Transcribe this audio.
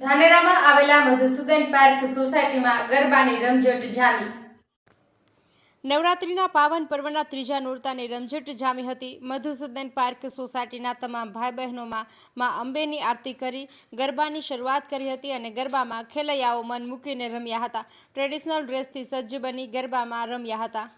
ધાનેરામાં આવેલા મધુસૂદન પાર્ક સોસાયટીમાં ગરબાની રમઝટ જામી। નવરાત્રિના પાવન પર્વના ત્રીજા નોરતાની રમઝટ જામી હતી। મધુસૂદન પાર્ક સોસાયટીના તમામ ભાઈ બહેનોમાં મા અંબેની આરતી કરી ગરબાની શરૂઆત કરી હતી અને ગરબામાં ખેલૈયાઓ મન મૂકીને રમ્યા હતા। ટ્રેડિશનલ ડ્રેસથી સજ્જ બની ગરબામાં રમ્યા હતા।